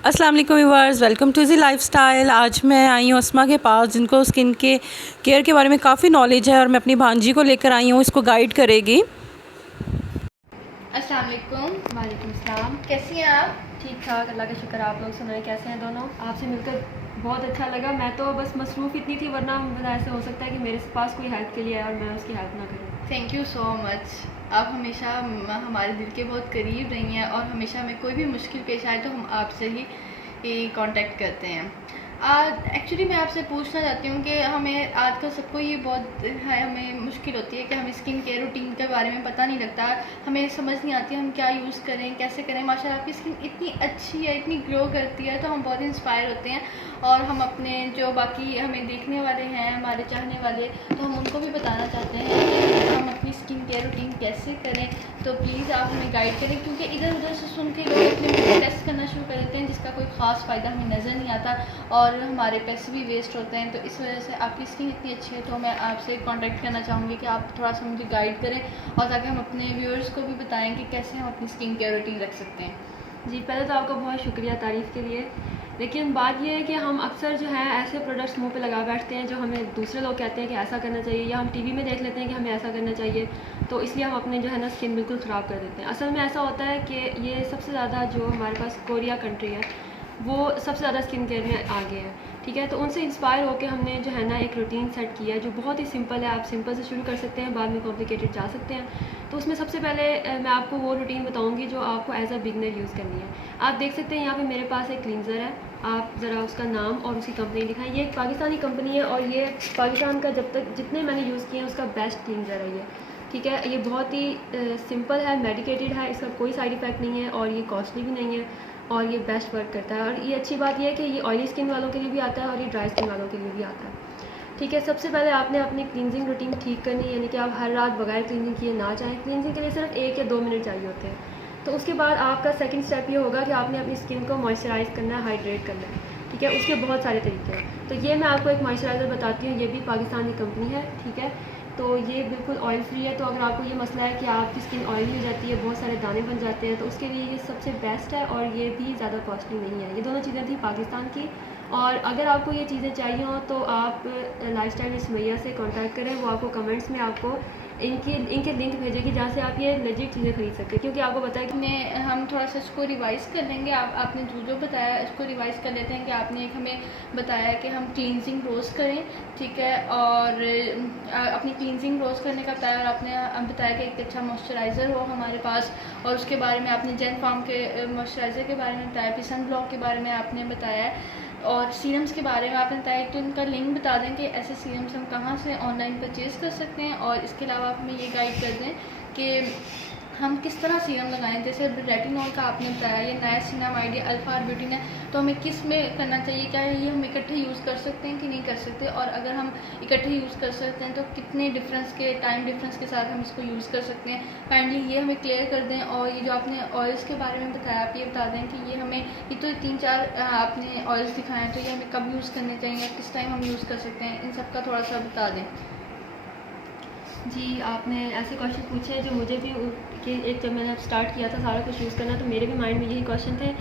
अस्सलाम वालेकुम viewers, welcome to Zee lifestyle. आज मैं आई हूँ अस्मा के पास, जिनको स्किन के केयर के बारे में काफ़ी नॉलेज है और मैं अपनी भांजी को लेकर आई हूँ, इसको गाइड करेगी। अस्सलाम वालेकुम। वालेकुम सलाम। कैसी हैं आप? ठीक ठाक, अल्लाह का शुक्र। आप लोग सुनाएं कैसे हैं दोनों? आपसे मिलकर बहुत अच्छा लगा। मैं तो बस मसरूफ़ इतनी थी, वरना ऐसे हो सकता है कि मेरे पास कोई हेल्प के लिए आए और मैं उसकी हेल्प ना करूँ। Thank you so much. आप हमेशा हमारे दिल के बहुत करीब रही हैं और हमेशा हमें कोई भी मुश्किल पेश आए तो हम आपसे ही कांटेक्ट करते हैं। एक्चुअली मैं आपसे पूछना चाहती हूँ कि हमें आजकल सबको ये बहुत है, हमें मुश्किल होती है कि हमें स्किन केयर रूटीन के बारे में पता नहीं लगता, हमें समझ नहीं आती हम क्या यूज़ करें, कैसे करें। माशाल्लाह आपकी स्किन इतनी अच्छी है, इतनी ग्लो करती है, तो हम बहुत इंस्पायर होते हैं और हम अपने जो बाकी हमें देखने वाले हैं, हमारे चाहने वाले, तो हम उनको भी बताना चाहते हैं कि हम अपनी स्किन केयर रूटीन कैसे करें। तो प्लीज़ आप हमें गाइड करें, क्योंकि इधर उधर से सुन के लोग अपने टेस्ट करना शुरू कर देते हैं जिसका कोई ख़ास फ़ायदा हमें नज़र नहीं आता और हमारे पैसे भी वेस्ट होते हैं। तो इस वजह से आपकी स्किन इतनी अच्छी है तो मैं आपसे कांटेक्ट करना चाहूँगी कि आप थोड़ा सा मुझे गाइड करें और ताकि हम अपने व्यूअर्स को भी बताएं कि कैसे हम अपनी स्किन केयर रूटीन रख सकते हैं। जी, पहले तो आपका बहुत शुक्रिया तारीफ़ के लिए। लेकिन बात यह है कि हम अक्सर जो है ऐसे प्रोडक्ट्स मुंह पे लगा बैठते हैं जो हमें दूसरे लोग कहते हैं कि ऐसा करना चाहिए, या हम टीवी में देख लेते हैं कि हमें ऐसा करना चाहिए, तो इसलिए हम अपने जो है ना स्किन बिल्कुल ख़राब कर देते हैं। असल में ऐसा होता है कि ये सबसे ज़्यादा जो हमारे पास कोरिया कंट्री है वो सबसे ज़्यादा स्किन केयर में आगे है, ठीक है। तो उनसे इंस्पायर होकर हमने जो है ना एक रूटीन सेट किया है जो बहुत ही सिंपल है। आप सिंपल से शुरू कर सकते हैं, बाद में कॉम्प्लिकेटेड जा सकते हैं। तो उसमें सबसे पहले मैं आपको वो रूटीन बताऊंगी जो आपको एज अ बिगनर यूज़ करनी है। आप देख सकते हैं यहाँ पे मेरे पास एक क्लींजर है, आप ज़रा उसका नाम और उसकी कंपनी दिखाएं। ये एक पाकिस्तानी कंपनी है और ये पाकिस्तान का जब तक जितने मैंने यूज़ किए हैं उसका बेस्ट क्लींजर है ये, ठीक है। ये बहुत ही सिंपल है, मेडिकेटेड है, इसका कोई साइड इफ़ेक्ट नहीं है और ये कॉस्टली भी नहीं है और ये बेस्ट वर्क करता है। और ये अच्छी बात यह है कि ये ऑयली स्किन वालों के लिए भी आता है और ये ड्राई स्किन वालों के लिए भी आता है, ठीक है। सबसे पहले आपने अपनी क्लींजिंग रूटीन ठीक करनी है, यानी कि आप हर रात बगैर क्लींजिंग किए ना चाहें। क्लींजिंग के लिए सिर्फ 1 या 2 मिनट चाहिए होते हैं। तो उसके बाद आपका सेकंड स्टेप ये होगा कि आपने अपनी स्किन को मॉइस्चराइज़ करना है, हाइड्रेट करना है, ठीक है। उसके बहुत सारे तरीके हैं। तो ये मैं आपको एक मॉइस्चराइज़र बताती हूँ, ये भी पाकिस्तानी कंपनी है, ठीक है। तो ये बिल्कुल ऑयल फ्री है। तो अगर आपको ये मसला है कि आपकी स्किन ऑयली हो जाती है, बहुत सारे दाने बन जाते हैं, तो उसके लिए ये सबसे बेस्ट है और ये भी ज़्यादा कॉस्टली नहीं है। ये दोनों चीज़ें थी पाकिस्तान की। और अगर आपको ये चीज़ें चाहिए हों तो आप लाइफस्टाइल में सुमैया से कांटेक्ट करें, वो आपको कमेंट्स में आपको इनके लिंक भेजेगी जहाँ से आप ये लेजिट चीज़ें खरीद सकते हैं। क्योंकि आपको बताया कि हम थोड़ा सा इसको रिवाइज़ कर लेंगे। आपने जो बताया इसको रिवाइज़ कर लेते हैं कि आपने एक हमें बताया कि हम क्लींजिंग रोज़ करें, ठीक है, और अपनी क्लींजिंग रोज़ करने का बताया और आपने बताया कि एक अच्छा मॉइस्चराइज़र हो हमारे पास, और उसके बारे में आपने जेन फार्म के मॉइस्चराइज़र के बारे में बताया, फिर सन ब्लॉक के बारे में आपने बताया और सीरम्स के बारे में आपने बताया। तो उनका लिंक बता दें कि ऐसे सीरम्स हम कहाँ से ऑनलाइन परचेज़ कर सकते हैं, और इसके अलावा आप हमें ये गाइड कर दें कि हम किस तरह सीरम लगाएं। जैसे रेटिनॉल का आपने बताया, ये नाइसिनामाइड या अल्फा आर्बुटिन है, तो हमें किस में करना चाहिए, क्या ये हम इकट्ठे यूज़ कर सकते हैं कि नहीं कर सकते, और अगर हम इकट्ठे यूज़ कर सकते हैं तो कितने टाइम डिफरेंस के साथ हम इसको यूज़ कर सकते हैं। काइंडली ये हमें क्लियर कर दें। और ये जो आपने ऑयल्स के बारे में बताया, आप ये बता दें कि ये हमें ये तो 3-4 आपने ऑयल्स दिखाए हैं, तो ये हमें कब यूज़ करने चाहिए, किस टाइम हम यूज़ कर सकते हैं, इन सब का थोड़ा सा बता दें। जी, आपने ऐसे क्वेश्चन पूछे हैं जो मुझे भी कि एक जब मैंने स्टार्ट किया था सारा कुछ यूज़ करना, तो मेरे भी माइंड में यही क्वेश्चन थे।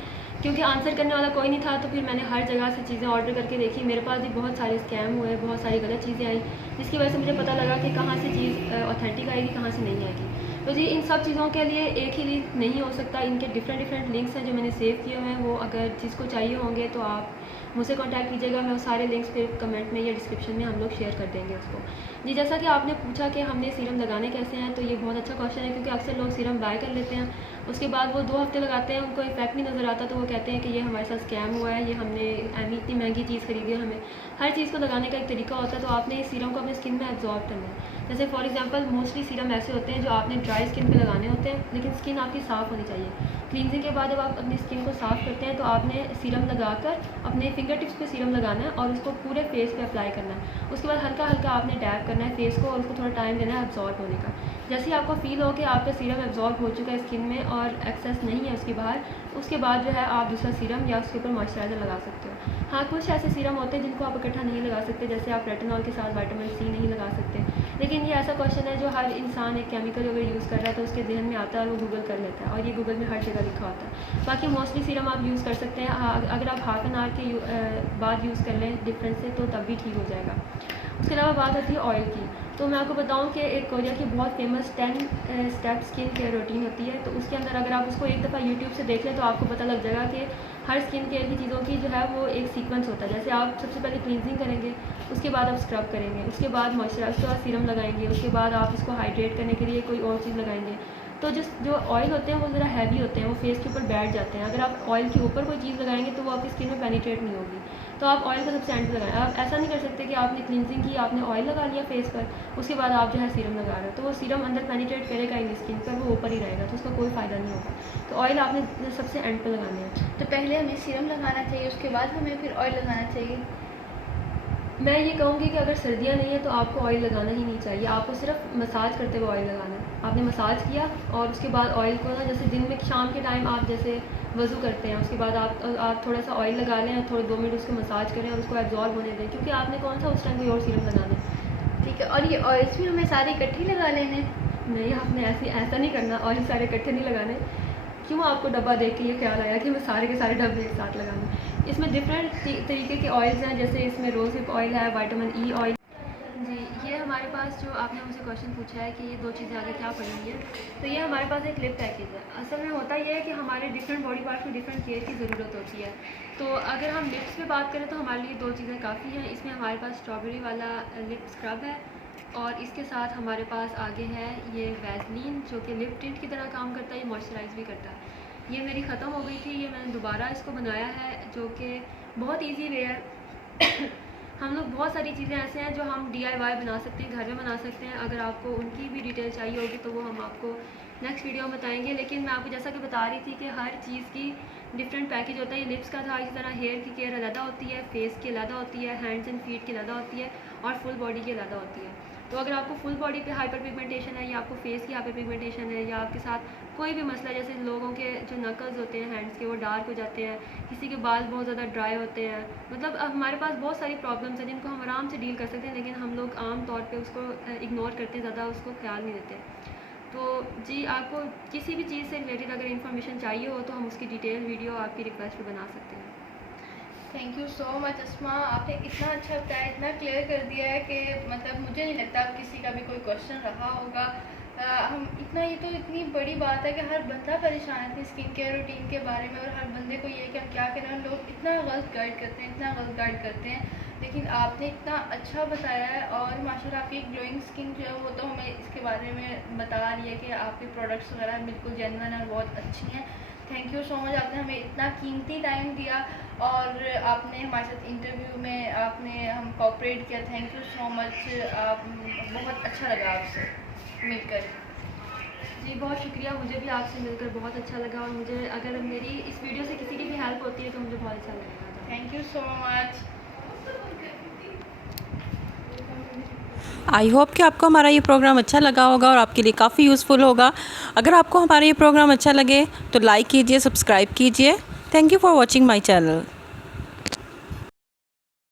क्योंकि आंसर करने वाला कोई नहीं था, तो फिर मैंने हर जगह से चीज़ें ऑर्डर करके देखी। मेरे पास भी बहुत सारे स्कैम हुए, बहुत सारी गलत चीज़ें आई, जिसकी वजह से मुझे पता लगा कि कहाँ से चीज़ ऑथेंटिक आएगी, कहाँ से नहीं आएगी। तो जी, इन सब चीज़ों के लिए एक ही लिंक नहीं हो सकता, इनके डिफरेंट लिंक्स हैं जो मैंने सेव किए हुए हैं। वो अगर जिसको चाहिए होंगे तो आप मुझसे कांटेक्ट कीजिएगा, मैं वो सारे लिंक्स फिर कमेंट में या डिस्क्रिप्शन में हम लोग शेयर कर देंगे उसको। जी, जैसा कि आपने पूछा कि हमने सीरम लगाने कैसे हैं, तो ये बहुत अच्छा क्वेश्चन है। क्योंकि अक्सर लोग सीरम बाय कर लेते हैं, उसके बाद वो 2 हफ्ते लगाते हैं, उनको इफेक्ट नहीं नज़र आता, तो वो कहते हैं कि ये हमारे साथ स्कैम हुआ है, ये हमने इतनी महंगी चीज़ खरीदी है। हमें हर चीज़ को लगाने का एक तरीका होता है, तो आपने इस सीरम को अपनी स्किन में एब्जॉर्ब करना है। जैसे फॉर एग्जांपल मोस्टली सीरम ऐसे होते हैं जो आपने ड्राई स्किन पे लगाने होते हैं, लेकिन स्किन आपकी साफ़ होनी चाहिए। क्लींजिंग के बाद जब आप अपनी स्किन को साफ़ करते हैं तो आपने सीरम लगाकर अपने फिंगर टिप्स पे सीरम लगाना है और उसको पूरे फेस पे अप्लाई करना है। उसके बाद हल्का हल्का आपने डैप करना है फेस को और उसको थोड़ा टाइम देना है एब्जॉर्ब होने का। जैसे ही आपको फील हो कि आपका सीरम एब्जॉर्ब हो चुका है स्किन में और एक्सेस नहीं है उसके बाहर, उसके बाद जो है आप दूसरा सीरम या उसके ऊपर मॉइस्चराइज़र लगा सकते हो। हाँ, कुछ ऐसे सीरम होते हैं जिनको आप इकट्ठा नहीं लगा सकते, जैसे आप रेटिनॉल के साथ विटामिन सी नहीं लगा सकते, लेकिन ये ऐसा क्वेश्चन है जो हर इंसान एक केमिकल अगर यूज़ कर रहा है तो उसके जहन में आता है और वो गूगल कर लेता है, और ये गूगल में हर जगह लिखा होता है। बाकी मोस्टली सीरम आप यूज़ कर सकते हैं, अगर आप हाफ एन आवर के बाद यूज़ कर लें डिफरेंस से तो तब भी ठीक हो जाएगा। उसके अलावा बात होती है ऑयल की, तो मैं आपको बताऊं कि एक कोरिया की बहुत famous 10 step skin care routine होती है, तो उसके अंदर अगर आप उसको एक दफ़ा यूट्यूब से देख लें तो आपको पता लग जाएगा कि हर स्किन केयर की चीज़ों की जो है वो एक सीक्वेंस होता है। जैसे आप सबसे पहले क्लींजिंग करेंगे, उसके बाद आप स्क्रब करेंगे, उसके बाद मॉइस्चराइज, उसके बाद सीरम लगाएंगे, उसके बाद आप इसको हाइड्रेट करने के लिए कोई और चीज़ लगाएंगे। तो जो ऑयल होते हैं वो ज़रा हैवी होते हैं, वो फेस के ऊपर बैठ जाते हैं। अगर आप ऑयल के ऊपर कोई चीज़ लगाएंगे तो वो आपकी स्किन में पेनिट्रेट नहीं होगी, तो आप ऑयल को सबसे एंड पे लगाएं। आप ऐसा नहीं कर सकते कि आपने क्लींजिंग की, आपने ऑयल लगा लिया फेस पर, उसके बाद आप जो है सीरम लगा रहे हो, तो वो सीरम अंदर पेनिट्रेट करेगा ही नहीं स्किन पर, वो ऊपर ही रहेगा, तो उसका कोई फ़ायदा नहीं होगा। तो ऑयल आपने सबसे एंड पे लगाने हैं। तो पहले हमें सीरम लगाना चाहिए, उसके बाद हमें फिर ऑयल लगाना चाहिए। मैं ये कहूँगी कि अगर सर्दियाँ नहीं है तो आपको ऑयल लगाना ही नहीं चाहिए, आपको सिर्फ मसाज करते हुए ऑयल लगाना है। आपने मसाज किया और उसके बाद ऑयल को ना, जैसे दिन में शाम के टाइम आप जैसे वज़ू करते हैं, उसके बाद आप थोड़ा सा ऑयल लगा लें और थोड़े 2 मिनट उसको मसाज करें और उसको एब्जॉर्ब होने दें, क्योंकि आपने कौन सा उस टाइम कोई और सीरम लगाना है। ठीक है, और ये ऑयल्स भी हमें सारे इकट्ठे ही लगा लेने? नहीं, आपने ऐसा नहीं करना, ऑयल सारे इकट्ठे नहीं लगाने। क्यों आपको डब्बा देख के ये ख्याल आया कि मैं सारे के सारे डब्बे एक साथ लगाने? इसमें डिफरेंट तरीके के ऑयल्स हैं, जैसे इसमें रोज़हिप ऑयल है, विटामिन ई ऑयल। जी, ये हमारे पास जो आपने मुझसे क्वेश्चन पूछा है कि ये 2 चीज़ें आगे क्या पड़ेंगी, तो ये हमारे पास एक लिप पैकेज है। असल में होता ये है कि हमारे डिफरेंट बॉडी पार्ट को डिफरेंट केयर की ज़रूरत होती है। तो अगर हम लिप्स पे बात करें तो हमारे लिए 2 चीज़ें काफ़ी हैं। इसमें हमारे पास स्ट्रॉबेरी वाला लिप स्क्रब है, और इसके साथ हमारे पास आगे है ये वैसलीन, जो कि लिप टिंट की तरह काम करता है, ये मॉइस्चराइज भी करता है। ये मेरी ख़त्म हो गई थी, ये मैंने दोबारा इसको बनाया है, जो कि बहुत इजी वे है। हम लोग बहुत सारी चीज़ें ऐसे हैं जो हम DIY बना सकते हैं, घर में बना सकते हैं। अगर आपको उनकी भी डिटेल चाहिए होगी तो वो हम आपको नेक्स्ट वीडियो में बताएंगे। लेकिन मैं आपको जैसा कि बता रही थी कि हर चीज़ की डिफरेंट पैकेज होता है। ये लिप्स का था, इसी तरह हेयर की केयर अलग होती है, फेस की अलग होती है, हैंड्स एंड फीट की अलग होती है, और फुल बॉडी की अलग होती है। तो अगर आपको फुल बॉडी पे हाइपर पिगमेंटेशन है, या आपको फेस की हाइपर पिगमेंटेशन है, या आपके साथ कोई भी मसला, जैसे लोगों के जो नकल्स होते हैं हैंड्स के वो डार्क हो जाते हैं, किसी के बाल बहुत ज़्यादा ड्राई होते हैं, मतलब हमारे पास बहुत सारी प्रॉब्लम्स हैं जिनको हम आराम से डील कर सकते हैं, लेकिन हम लोग आम तौर पे उसको इग्नोर करते हैं, ज़्यादा उसको ख्याल नहीं देते। तो जी, आपको किसी भी चीज़ से रिलेटेड अगर इन्फॉर्मेशन चाहिए हो तो हम उसकी डिटेल वीडियो आपकी रिक्वेस्ट पे बना सकते हैं। थैंक यू सो मच अस्मा, आपने इतना अच्छा बताया, इतना क्लियर कर दिया है कि मतलब मुझे नहीं लगता अब किसी का भी कोई क्वेश्चन रहा होगा। हम इतना, ये तो इतनी बड़ी बात है कि हर बंदा परेशान है अपनी स्किन केयर रूटीन के बारे में, और हर बंदे को ये कि हम क्या करें। लोग इतना गलत गाइड करते हैं, इतना गलत गाइड करते हैं, लेकिन आपने इतना अच्छा बताया है। और माशाल्लाह आपकी ग्लोइंग स्किन जो है वो तो हमें इसके बारे में बता रही है कि आपके प्रोडक्ट्स वगैरह बिल्कुल जेन्युइन और बहुत अच्छी हैं। थैंक यू सो मच, आपने हमें इतना कीमती टाइम दिया और आपने हमारे साथ इंटरव्यू में आपने हम कोऑपरेट किया। थैंक यू सो मच, आप बहुत अच्छा लगा आपसे मिलकर। जी, बहुत शुक्रिया, मुझे भी आपसे मिलकर बहुत अच्छा लगा, और मुझे अगर मेरी इस वीडियो से किसी की भी हेल्प होती है तो मुझे बहुत अच्छा लगेगा। Thank you so much. I hope कि आपको हमारा ये प्रोग्राम अच्छा लगा होगा और आपके लिए काफ़ी यूज़फुल होगा। अगर आपको हमारा ये प्रोग्राम अच्छा लगे तो लाइक कीजिए, सब्सक्राइब कीजिए। Thank you for watching my channel.